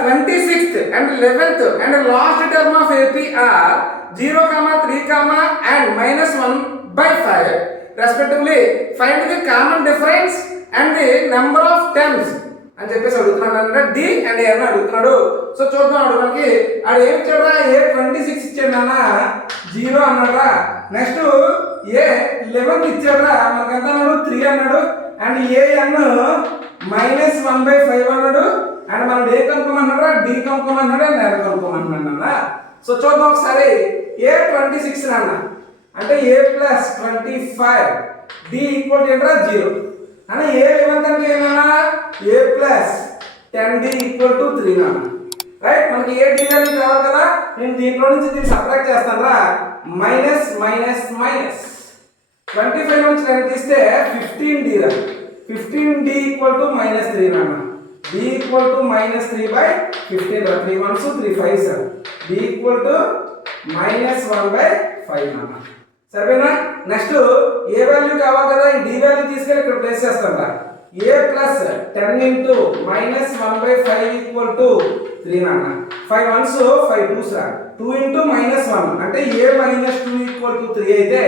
26th and 11th and last term of AP are 0, 3, and -1/5 respectively. Find the common difference and the number of terms అని చెప్పేసి అడుగుతున్నాడు అంటే D and ఏ అని అడుగుతున్నాడు. So చూద్దాం మనకి ఆడు ఏమి ఇచ్చాడా, ఏ 26 ఇచ్చాడు అన్న 0 అన్నాడా, నెక్స్ట్ ఏ 11 ఇచ్చాడా మనకి ఎంత అన్నాడు 3 అన్నాడు, అండ్ ఏ అన్న -1/5 అన్నాడు, అండ్ మనం ఏ కనుక్కోమన్నాడా డి కనుక్కోమన్నాడు, అండ్ ఎల్ కనుక్కోమన్నాడు అన్న. సో చూద్దాం ఒకసారి ఏ 26 అన్న అంటే ఏ ప్లస్ 25 డి ఈక్వల్ టు 0 అన్న. ఏ 11 అంటే ఏమన్నా ఏ ప్లస్ 10d ఈక్వల్ టు 3 అన్న. రైట్, మనకి ఏ డి వాల్యూ కావాలి కదా, నేను దీంట్లో నుంచి దీన్ని సబ్ట్రాక్ట్ చేస్తాను రా. మైనస్ 25 నుంచి 10 తీస్తే 15d రా. 15d ఈక్వల్ టు -3 అన్న. d ఈక్వల్ టు -3/15 రా. 3 1s 3 5s d equal to -1/5 అన్న. సరేనా, నెక్స్ట్ ఏ వాల్యూ కావాలి కదా, ఈ డి వాల్యూ తీసుకెళ్ళి ఇక్కడ ప్లేస్ చేస్తాం రా. ఏ ప్లస్ 10 ఇంటూ -1/5 ఈక్వల్ టు 3 అన్న. 5 1s 5 2s రా. 2 ఇంటూ -1 అంటే ఏ -2 ఈక్వల్ టు 3 అయితే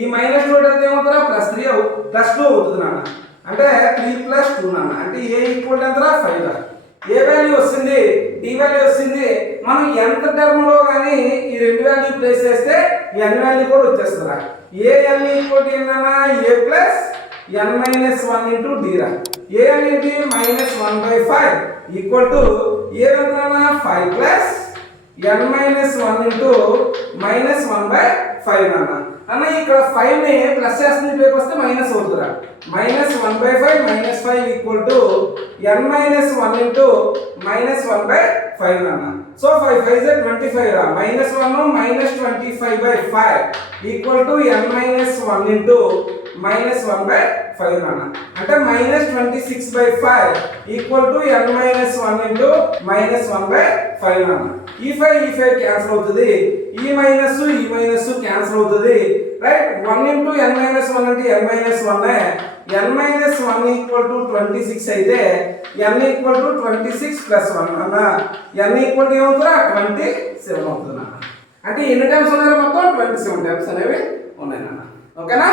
ఈ -2 అంటే ఏమవుతుందా +3 +2 అవుతుంది నాన్న. అంటే 3 + 2 నాన్న. అంటే ఏ ఈక్వల్ ఎంత 5 రా. ఏ వాల్యూ వస్తుంది, డి వాల్యూ వస్తుంది. మనం ఎంత టర్మ్ లో కానీ ఈ రెండు వాల్యూ ప్లేస్ చేస్తే ఈ n వాల్యూ కూడా వచ్చేస్తుందా. ఏ n ఈక్వల్ టు ఏంటన్నా ఏ ప్లస్ n-1 ఇంటూ డి రా. ఏ అనేది -1/5 ఈక్వల్ టు ఏ ఎంతనా 5 ప్లస్ n-1 ఇంటూ -1/5 అన్న. అన్న ఇక్కడ 5 ని ప్లస్ చేస్తుంది, ఇటువైపు వస్తే మైనస్ అవుతుందిరా. -1/5 -5 ఈక్వల్ టు n-1 ఇంటూ -1/5 అన్న. సో 5 5 25 రా. -1 -25/5 ఈక్వల్ టు n-1 ఇంటూ -1/5 అన్న. అంటే -26/5 ఈక్వల్ టు n-1 ఇంటూ -1/5 అన్న. ఈ 5 క్యాన్సిల్ అవుతుంది, ఈ మైనస్ క్యాన్సిల్ అవుతుంది. రైట్, 1 ఇంటూ n-1 అంటే n-1 n-1 ఈక్వల్ టు 26 అయితే n ఈక్వల్ టు 26 + 1 అన్న. n ఈక్వల్ టు ఏమవుతుందా 27 అవుతుంది అన్న. అంటే ఎన్ని టైమ్స్ ఉన్నాయి మొత్తం 27 టైమ్స్ అనేవి ఉన్నాయి అన్న. ఓకేనా.